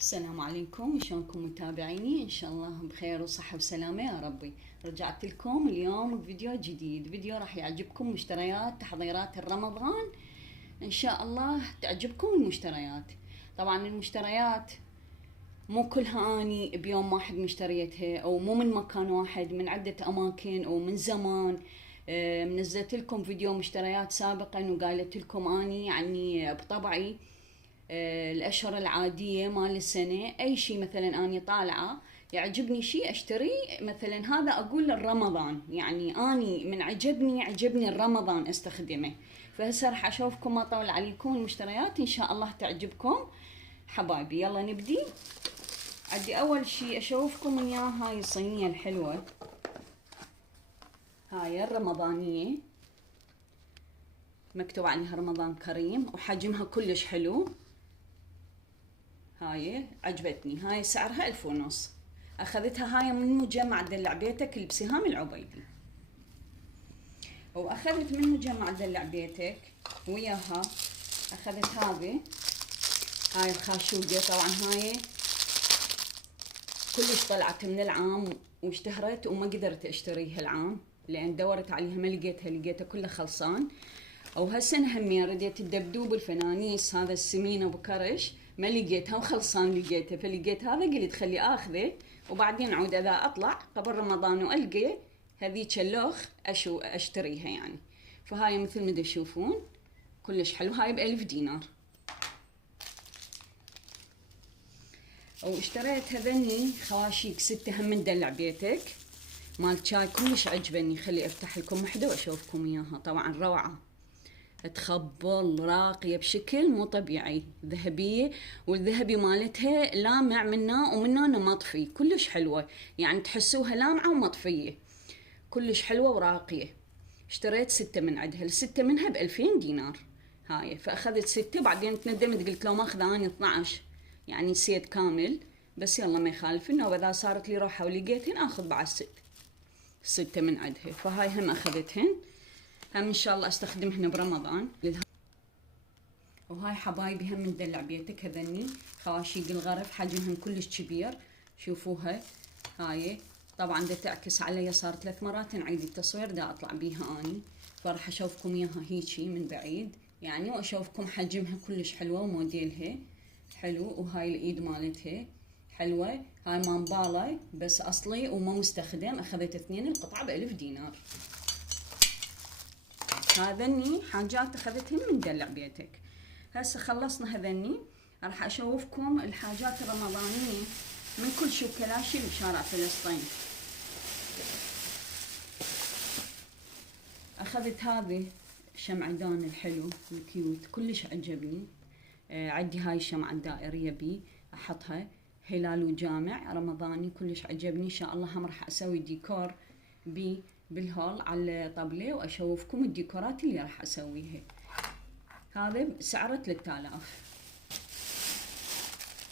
السلام عليكم، شلونكم متابعيني؟ ان شاء الله بخير وصحة وسلامة يا ربي. رجعت لكم اليوم بفيديو جديد، فيديو راح يعجبكم مشتريات تحضيرات الرمضان. ان شاء الله تعجبكم المشتريات. طبعا المشتريات مو كلها اني بيوم واحد مشتريتها، او مو من مكان واحد، من عدة اماكن او من زمان. منزلت لكم فيديو مشتريات سابقا وقالت لكم اني يعني بطبعي الاشهر العاديه مال السنه اي شيء مثلا اني طالعه يعجبني شيء اشتري. مثلا هذا اقول الرمضان، يعني اني من عجبني الرمضان استخدمه. فهسه راح اشوفكم، ما اطول عليكم، المشتريات ان شاء الله تعجبكم حبايبي. يلا نبدي. عندي اول شيء اشوفكم اياه هاي الصينيه الحلوه، هاي الرمضانيه، مكتوب عليها رمضان كريم وحجمها كلش حلو. هاي عجبتني، هاي سعرها 1500. اخذتها هاي من مجمع دلع بيتك اللي بسهام العبيدي. واخذت من مجمع دلع بيتك وياها اخذت هاي الخاشوقة. طبعا هاي كلش طلعت من العام واشتهرت وما قدرت اشتريها العام لان دورت عليها ما لقيتها كلها خلصان. وهالسنة همي رديت الدبدوب الفنانيس هذا السمين ابو كرش، ما لقيتها وخلصان لقيتها، فلقيت هذا قلت خلي اخذه وبعدين اعود اذا اطلع قبل رمضان والقى هذيك اللوخ اشتريها يعني. فهاي مثل ما تشوفون كلش حلو، هاي ب1000 دينار. واشتريت هذني خواشيق 6 هم من دلع بيتك مال شاي، كلش عجبني. خلي افتح لكم وحده واشوفكم اياها. طبعا روعه، تخبل راقية بشكل مو طبيعي، ذهبية، والذهبي مالتها لامع منا ومنا مطفي، كلش حلوة، يعني تحسوها لامعة ومطفية، كلش حلوة وراقية. اشتريت 6 من عندها، الستة منها ب2000 دينار هاي. فأخذت 6 بعدين تندمت قلت لو ما أخذ أنا 12 يعني سيت كامل، بس يلا ما يخالف انه اذا صارت لي روحة ولقيتهن اخذ بعد 6 من عندها. فهاي هم اخذتهن، هم ان شاء الله استخدمهن برمضان. وهاي حبايبي هم من دلع بيتك هذني خواشيق الغرف، حجمهم كلش كبير، شوفوها. هاي طبعا دا تعكس علي، صار 3 مرات نعيد التصوير دا اطلع بيها اني، فراح اشوفكم اياها هيجي من بعيد يعني، واشوفكم حجمها كلش حلوه وموديلها حلو. وهاي الايد مالتها حلوه، هاي مامبالا بس اصلي وما مستخدم، اخذت 2 القطعه ب1000 دينار. هذني حاجات اخذتهن من دلع بيتك. هسه خلصنا هذني، راح اشوفكم الحاجات الرمضانيه من كل شو كلاشي بشارع فلسطين. اخذت هذه شمعدان الحلو الكيوت كلش عجبني. عندي هاي الشمعة الدائرية بي احطها، هلال وجامع رمضاني كلش عجبني. ان شاء الله هم راح اسوي ديكور بي بالهول على طبلة واشوفكم الديكورات اللي راح اسويها. هذا سعره 3000.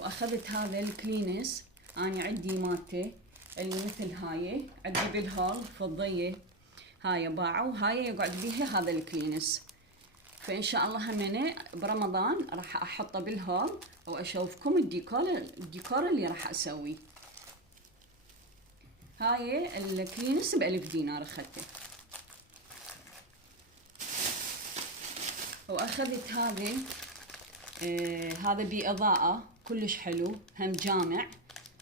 واخذت هذا الكلينس، انا عندي مالته اللي مثل هاي عندي بالهول فضية، هاي باعوا، هاي يقعد بيها هذا الكلينس. فان شاء الله همينه برمضان راح احطه بالهول واشوفكم الديكور اللي راح اسويه. هاي الكلينس ب1000 دينار اخذته. واخذت هذا بإضاءة كلش حلو، هم جامع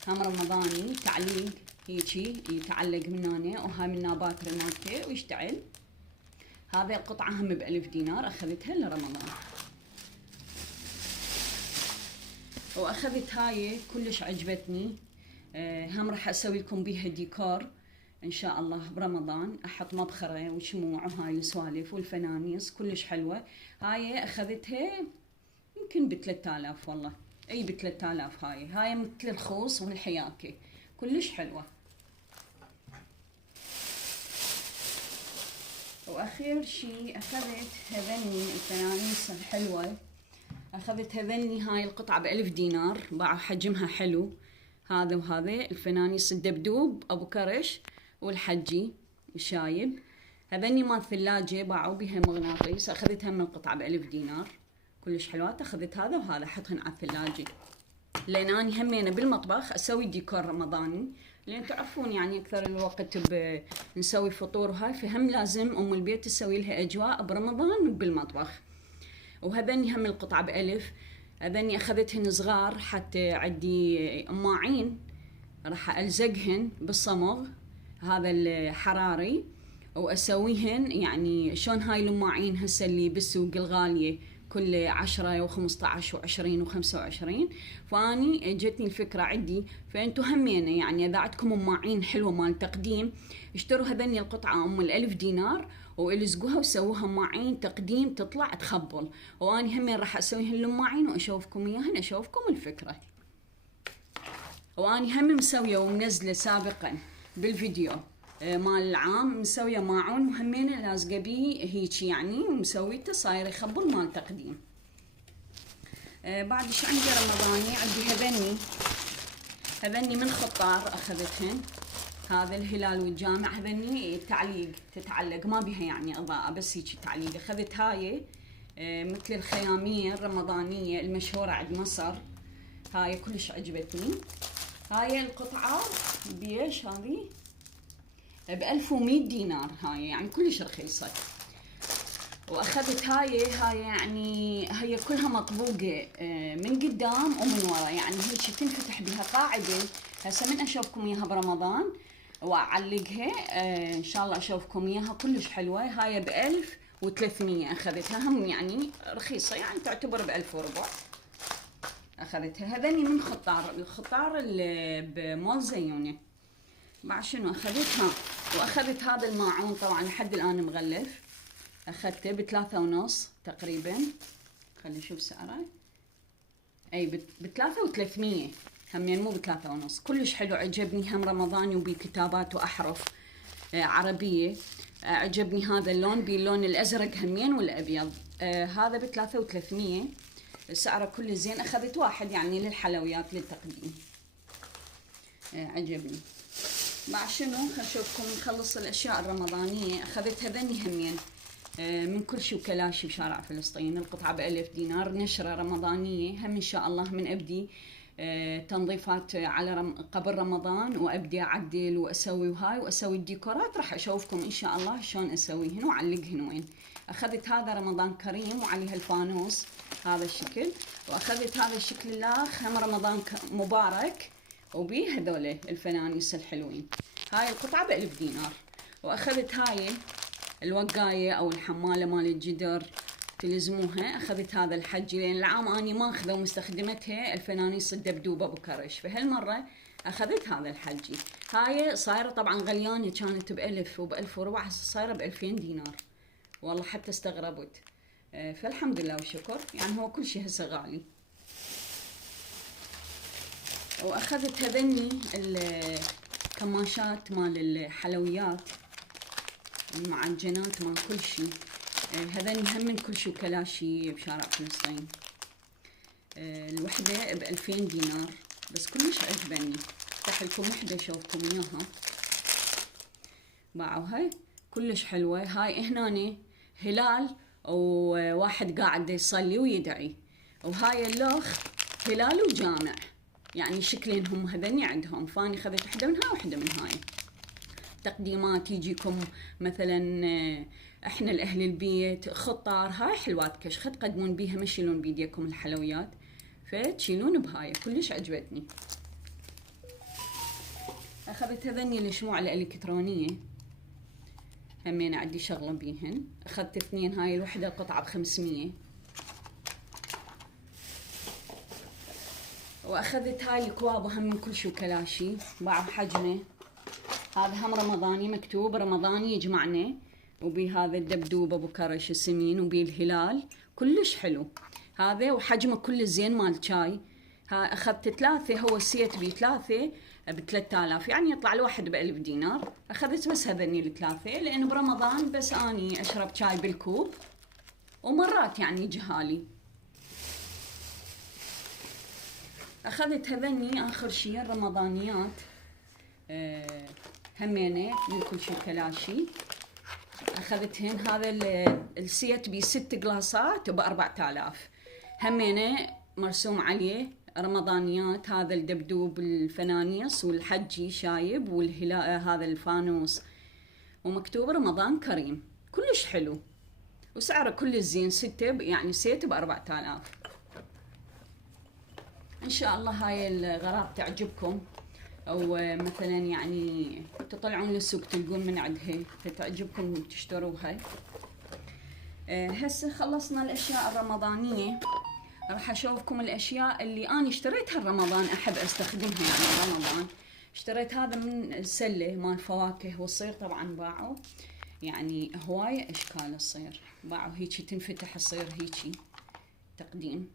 هم رمضاني، تعليق هيجي يتعلق من هنا، وهاي من نابات ريموتي ويشتعل. هذه القطعة هم ب1000 دينار اخذتها لرمضان. واخذت هاي كلش عجبتني، هم راح اسوي لكم بيها ديكور ان شاء الله برمضان، احط مبخرة وشموع وهاي السوالف والفنانيس كلش حلوة. هاي اخذتها يمكن ب3000 والله، اي ب3000. هاي مثل الخوص والحياكة كلش حلوة. واخير شي اخذت هذني الفنانيس الحلوة، اخذت هذني هاي القطعة ب1000 دينار، باعوا حجمها حلو. هذا وهذا الفنانيس الدبدوب ابو كرش والحجي الشايب. هذني مال ثلاجة باعوا بها مغناطيس، اخذتها من القطعة ب1000 دينار كلش حلوات. اخذت هذا وهذا حطهن على الثلاجة. لان اني همينه بالمطبخ اسوي ديكور رمضاني، لان تعرفون يعني اكثر الوقت نسوي فطور وهاي، فهم لازم ام البيت تسوي لها اجواء برمضان بالمطبخ. وهذني هم القطعه بألف، هذني اخذتهن صغار حتى عندي ماعين راح الزقهن بالصمغ هذا الحراري، واسويهن يعني شلون هاي الماعين هسه اللي بالسوق الغاليه كل 10 و15 و20 و25. فاني جتني الفكره عندي، فانتو همينه يعني اذا عندكم ماعين حلوه مال تقديم اشتروا هذني القطعه ام ال1000 دينار والزقوها وسووها ماعين تقديم تطلع تخبل. واني همين راح اسويهن الماعين واشوفكم اياهن، اشوفكم الفكره. واني هم مسويه ومنزله سابقا بالفيديو مال العام، مسويه ماعون وهمين لازقه بيه هيك يعني، ومسويته صاير يخبل مال تقديم. بعد ايش عندي رمضاني؟ عندي هذني من خطار اخذتهن، هذا الهلال والجامع، هذني تعليق تتعلق ما بها يعني اضاءه بس هيك تعليق. اخذت هاي مثل الخياميه الرمضانيه المشهوره عند مصر، هاي كلش عجبتني. هاي القطعه بيش هذه ب1100 دينار، هاي يعني كلش رخيصه. واخذت هاي يعني هي كلها مطبوقه من قدام ومن ورا، يعني هيك تنفتح بها قاعده. هسه من اشوفكم اياها برمضان واعلقها ان شاء الله اشوفكم اياها كلش حلوه. هاي ب1300 اخذتها، هم يعني رخيصه يعني تعتبر ب1400 اخذتها. هذني من الخطار اللي بمول زيونه. مع شنو اخذتها؟ واخذت هذا الماعون طبعا لحد الان مغلف، اخذته ب3.5 تقريبا، خلينا نشوف سعره، اي ب3 و300 همين مو ب3.5. كلش حلو عجبني، هم رمضاني وبكتابات واحرف عربيه. عجبني هذا اللون باللون الازرق همين والابيض. هذا ب3 و300 سعره كله زين. اخذت واحد يعني للحلويات للتقديم، عجبني. مع شنو خلشوفكم نخلص الاشياء الرمضانيه. اخذت هذني همين من كل شي وكلاشي بشارع فلسطين، القطعه ب1000 دينار، نشره رمضانيه. هم ان شاء الله من ابدي تنظيفات على قبل رمضان، وابدي اعدل واسوي وهاي واسوي الديكورات. راح اشوفكم ان شاء الله شلون اسويهن واعلقهن وين. اخذت هذا رمضان كريم وعليها الفانوس هذا الشكل، واخذت هذا الشكل الاخ هم رمضان مبارك وبيه هذول الفنانيس الحلوين. هاي القطعه ب1000 دينار. واخذت هاي الوقايه او الحماله مال الجدر تلزموها، اخذت هذا الحجي لان العام اني ما اخذه ومستخدمتها الفنانيس الدبدوبه ابو كرش، فهالمره اخذت هذا الحجي. هاي صايره طبعا غليانه، كانت ب1000 وب1400، صايره ب2000 دينار. والله حتى استغربت. فالحمد لله والشكر، يعني هو كل شيء هسه غالي. واخذت هذني الكماشات مال الحلويات، المعجنات مال كل شيء. هذني هم من كل شيء وكلاشي بشارع فلسطين. الوحده ب2000 دينار، بس كلش عجبني. افتح لكم وحده اشوفكم اياها. باعوا هاي كلش حلوه. هاي هنا هلال وواحد قاعد يصلي ويدعي، وهاي اللوخ هلال وجامع، يعني شكلين هم هذني عندهم. فاني خذت وحده من هاي وحده من هاي. تقديمات يجيكم مثلا احنا الاهل البيت خطار، هاي حلوات كشخه تقدمون بيها، ما تشيلون بيديكم الحلويات، فتشيلون بهاي. كلش عجبتني. اخذت هذني الشموع الالكترونيه، همين عندي شغله بيهن. اخذت اثنين، هاي الوحده القطعه ب500. واخذت هاي الكواب هم من كل شي وكلاشي، باعوا حجمه. هذا هم رمضاني، مكتوب رمضاني يجمعنا، وبي هذا الدبدوب ابو كرش السمين، وبي الهلال كلش حلو هذا، وحجمه كل زين مال شاي. اخذت 3، هو السيت بي 3 ب3000، يعني يطلع الواحد ب1000 دينار. اخذت بس هذني ال3 لانه برمضان بس اني اشرب شاي بالكوب، ومرات يعني جهالي. اخذت هذني اخر شي الرمضانيات همينه من كل شي كلاشي. اخذتهن هذا السيت ب6 قلاصات ب4000، همينه مرسوم عليه رمضانيات. هذا الدبدوب الفنانيس والحجي شايب والهلال هذا الفانوس ومكتوب رمضان كريم. كلش حلو وسعره كل زين. يعني سيت ب4000. ان شاء الله هاي الغراض تعجبكم، او مثلا يعني تطلعون للسوق تلقون من عندها فتعجبكم تشتروها. هسه خلصنا الاشياء الرمضانيه. راح اشوفكم الاشياء اللي انا اشتريتها رمضان احب استخدمها يعني رمضان. اشتريت هذا من السله مال فواكه والصير طبعا باعوا يعني هوايه اشكال الصير باعوا. هيجي تنفتح الصير هيجي تقديم،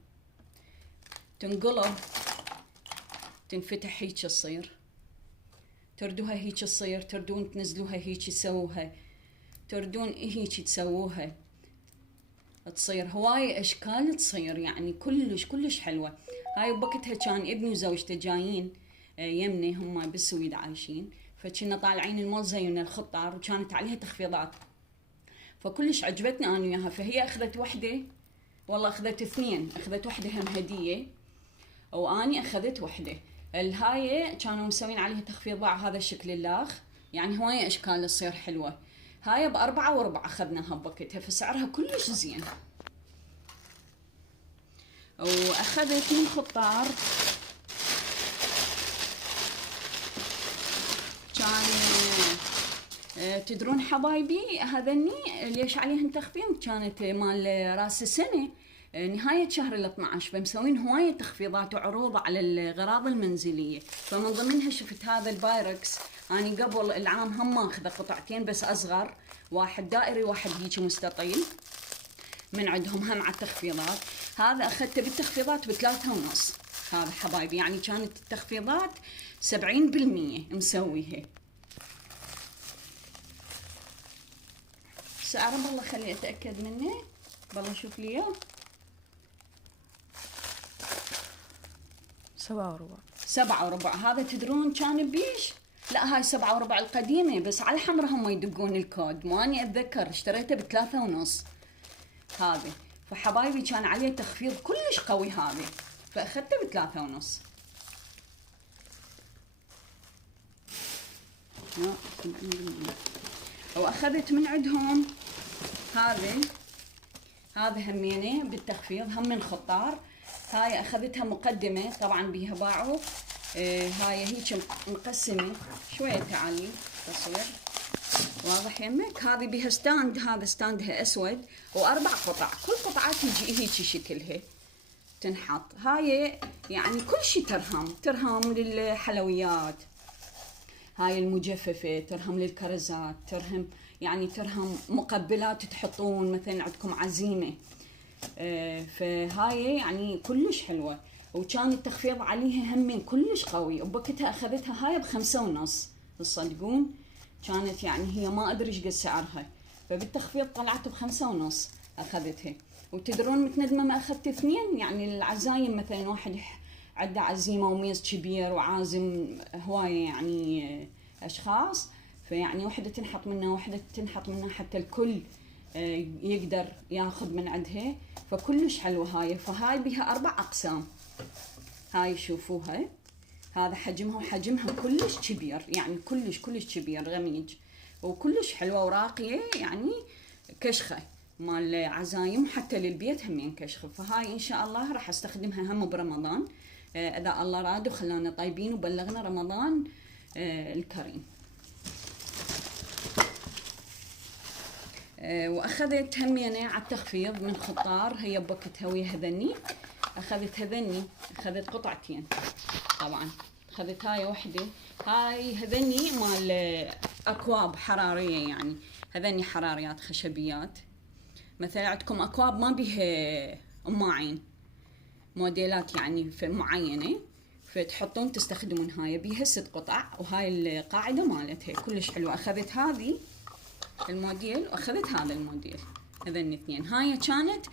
تنقلب تنفتح هيك الصير، تردوها هيك الصير، تردون تنزلوها هيك تسووها، تردون هيك تسووها تصير هواي اشكال تصير يعني كلش حلوه. هاي بوقتها كان ابني وزوجته جايين يمني هم بالسويد عايشين، فكنا طالعين المول زينا الخطار وكانت عليها تخفيضات فكلش عجبتني انا وياها. فهي اخذت وحده، والله اخذت اثنين، اخذت وحده هم هديه واني اخذت وحده. الهاي كانوا مسوين عليها تخفيض باع هذا الشكل اللاخ يعني هواي اشكال تصير حلوه. هاي ب4 و4 اخذناها بوقتها فسعرها كلش زين. واخذت من خطار كان تدرون حبايبي هذني ليش عليهن تخفيض؟ كانت مال راس السنه نهاية شهر ال12 فمسوين هواية تخفيضات وعروض على الأغراض المنزلية. فمن ضمنها شفت هذا البايركس، أنا قبل العام هم ماخذة قطعتين بس أصغر، واحد دائري واحد هيجي مستطيل من عندهم هم على التخفيضات. هذا أخذته بالتخفيضات ب3.5. هذا حبايبي يعني كانت التخفيضات 70% مسويها. سعره بالله خلي أتأكد منه، بالله شوف لي إياه. 7.25. هذا تدرون كان بيش؟ لا هاي 7.25 القديمة بس على الحمرة هم يدقون الكود، ماني أتذكر اشتريته ب3.5 هذه. فحبايبي كان عليه تخفيض كلش قوي هذه فأخذته ب3.5. وأخذت من عندهم هذا همينه بالتخفيض هم من خطار. هاي اخذتها مقدمه طبعا بيها باعوا. هاي هيك مقسمه شويه تعالي تصوير واضح يمك. هذه بيها ستاند، هذا ستاندها اسود و4 قطع، كل قطعه تجي هيك شكلها تنحط. هاي يعني كل شيء ترهم للحلويات، هاي المجففه ترهم للكرزات، ترهم مقبلات تحطون مثلا عندكم عزيمه. فهاي يعني كلش حلوه وكان التخفيض عليها همين كلش قوي. وبوقتها اخذتها هاي ب5.5 تصدقون. كانت يعني هي ما ادري ايش قد سعرها فبالتخفيض طلعت ب5.5 اخذتها. وتدرون متندمه ما اخذت 2 يعني العزايم مثلا واحد عنده عزيمه وميز كبير وعازم هوايه يعني اشخاص، فيعني وحده تنحط منها وحده تنحط منها حتى الكل يقدر ياخذ من عندها. فكلش حلوه هاي. فهاي بها 4 اقسام. هاي شوفوها، هذا حجمها وحجمها كلش كبير يعني كلش كبير غميج وكلش حلوه وراقيه يعني كشخه مال عزايم حتى للبيت همين كشخه. فهاي ان شاء الله راح استخدمها هم برمضان اذا الله راد وخلانا طيبين وبلغنا رمضان الكريم. واخذت همينه على التخفيض من خطار هي بوقتها ويا هذني. اخذت قطعتين طبعا. اخذت هاي وحده، هاي هذني مال اكواب حراريه يعني هذني حراريات خشبيات. مثلا عندكم اكواب ما بيها اماعين موديلات يعني في معينه فتحطون تستخدمون هاي بيها 6 قطع وهاي القاعده مالتها كلش حلوه. اخذت هذه الموديل واخذت هذا الموديل هذين اثنين. هاي كانت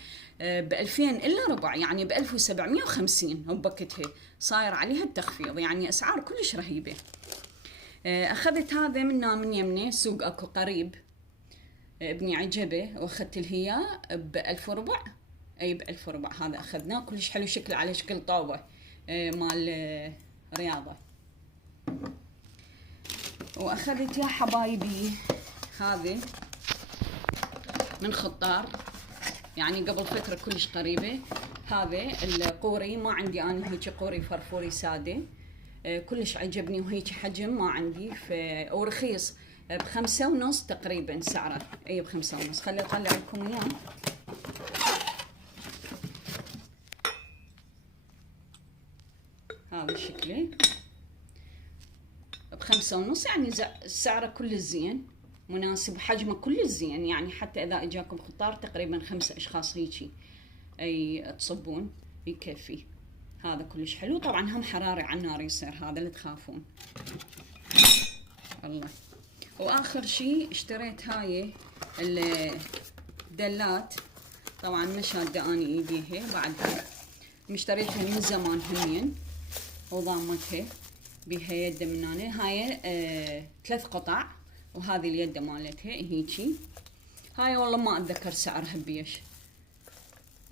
ب2000 الا ربع يعني ب1750 وبوقتها صاير عليها التخفيض يعني اسعار كلش رهيبه. اخذت هذا من يمنه سوق اكو قريب ابني عجبه واخذت الهي ب1000 وربع. اي ب1000 وربع هذا اخذناه كلش حلو شكله على شكل طاوه مال رياضة. واخذت يا حبايبي هذه من خطار، يعني قبل فترة كلش قريبة. هذا القوري، ما عندي انا هيك قوري فرفوري سادة، كلش عجبني وهيك حجم ما عندي، ورخيص ب5.5 تقريبا سعره. اي ب5.5. خلي اطلع لكم اياه. هذا شكله ب5.5، يعني سعره كل زين، مناسب، حجمه كل زين، يعني حتى اذا اجاكم خطار تقريبا 5 اشخاص هيجي اي تصبون يكفي. هذا كلش حلو. طبعا هم حراري على النار يصير، هذا لا تخافون. الله. واخر شيء اشتريت هاي الدلات، طبعا ما شاده اني ايديها بعدها، مشتريتها من زمان همين، وضامتها بيها يده من هنا. هاي 3 قطع، وهذه اليده مالتها هيجي. هاي والله ما اتذكر سعرها بيش.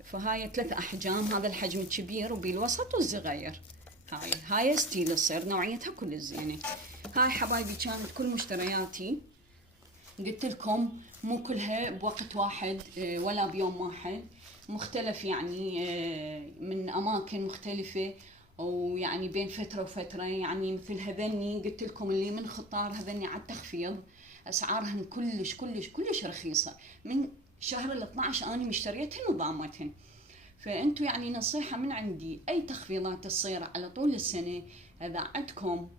فهاي 3 احجام، هذا الحجم الكبير وبالوسط والصغير. هاي ستيل تصير، نوعيتها كل زينه. هاي حبايبي كانت كل مشترياتي، قلت لكم مو كلها بوقت واحد ولا بيوم واحد، مختلف يعني من اماكن مختلفه، ويعني بين فتره وفتره. يعني مثل هذني قلت لكم اللي من خطار، هذني على التخفيض، اسعارهن كلش كلش كلش رخيصه. من شهر ال12 اني مشتريتهن وضامتهن. فانتو يعني نصيحه من عندي، اي تخفيضات تصير على طول السنه، اذا عندكم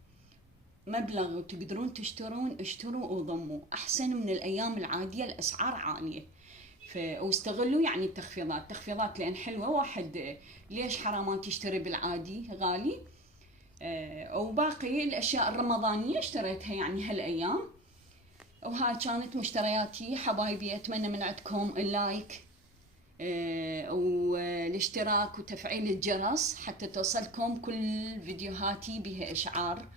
مبلغ وتقدرون تشترون، اشتروا وضموا، احسن من الايام العاديه الاسعار عاليه. واستغلوا يعني التخفيضات لان حلوه. واحد ليش حرامات يشتري بالعادي غالي. وباقي الاشياء الرمضانيه اشتريتها يعني هالايام. وهاي كانت مشترياتي حبايبي. اتمنى من عندكم اللايك والاشتراك وتفعيل الجرس حتى توصلكم كل فيديوهاتي بها اشعار.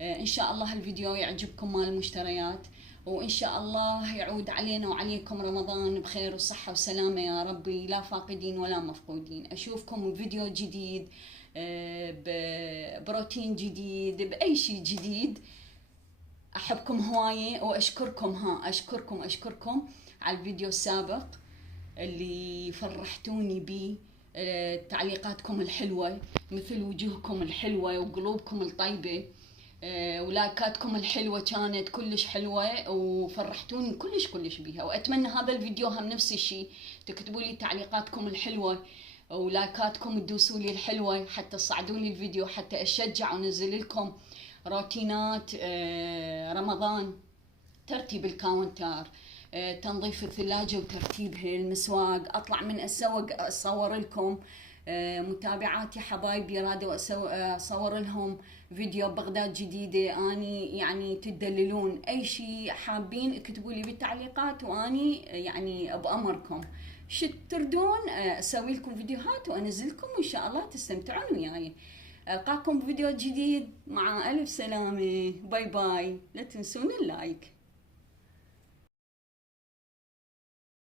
ان شاء الله الفيديو يعجبكم مال المشتريات، وان شاء الله يعود علينا وعليكم رمضان بخير وصحة وسلامة يا ربي، لا فاقدين ولا مفقودين. اشوفكم بفيديو جديد، بروتين جديد، باي شيء جديد. احبكم هواية واشكركم على الفيديو السابق اللي فرحتوني بيه. تعليقاتكم الحلوة، مثل وجوهكم الحلوة وقلوبكم الطيبة، ولايكاتكم الحلوة كانت كلش حلوة، وفرحتوني كلش بيها. واتمنى هذا الفيديو هم نفس الشيء، تكتبوا لي تعليقاتكم الحلوة ولايكاتكم تدوسوا لي الحلوة حتى تصعدوا لي الفيديو، حتى اشجع ونزل لكم روتينات رمضان، ترتيب الكاونتر، تنظيف الثلاجة وترتيبها، المسواق، اطلع من السوق اصور لكم. متابعاتي حبايبي رادوا اصور لهم فيديو بغداد جديدة. اني يعني تدللون اي شيء حابين اكتبوا لي بالتعليقات، واني يعني بامركم شو تردون اسوي لكم فيديوهات وانزلكم، وان شاء الله تستمتعون وياي. القاكم بفيديو جديد، مع الف سلامة، باي باي. لا تنسون اللايك.